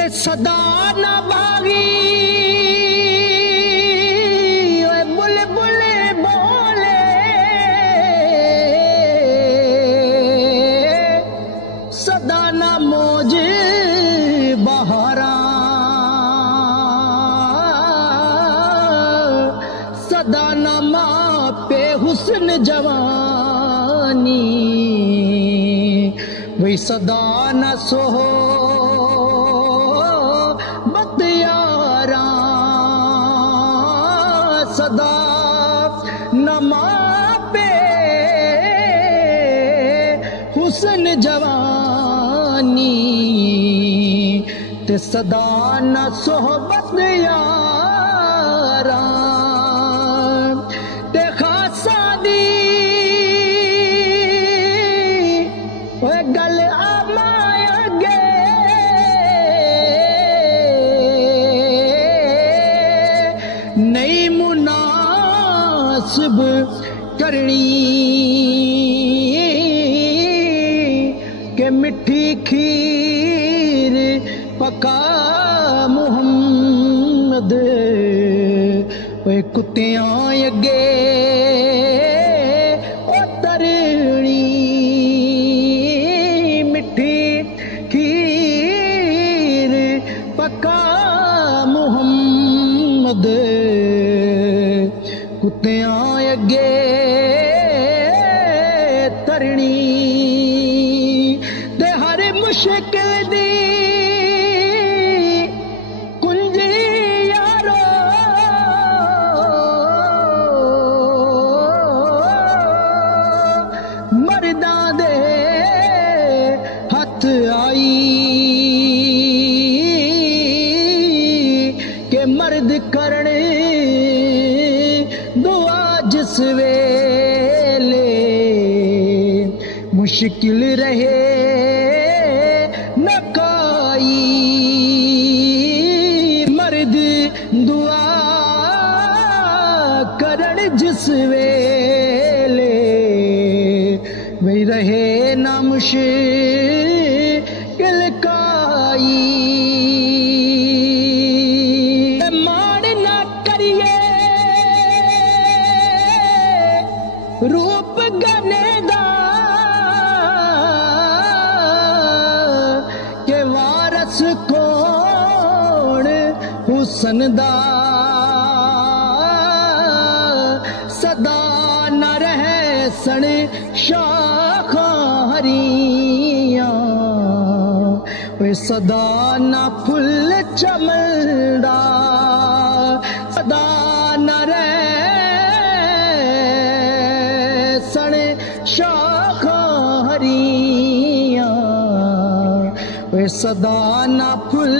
ते सदा ना भागी ओए बुलबुल बोले सदा ना मौज बहारा सदा ना मापे हुस्न जवानी वही सदा न सोहो बख्तियारा सदा न मापे हुस्न जवानी ते सदा न सोहबत यारा ते खासा दी ओए गल आमायगे नहीं मुनासिब करनी के मिठी खीर पका मुहम्मद ओए कुत्तियां अगे ओ तरणी मिठी खीर पका मुहम्मद कुत्तियां अगे तरणी ते हर मुश्किल दी कुंजी यारो मर्दा दे हथ आई के मर्द करने दुआ जिस वेले मुश्किल रहे न काई मर्द दुआ करण जिस वेले वही रहे ना मुश्किल काई मान ना करिए रूप गने दा के वारस कौन हुसन दा सदा न रहे सन शाखा हरियां वे सदा न फुल चमलदा सदा न रहे सन शाखा हरियां वे सदा न फुल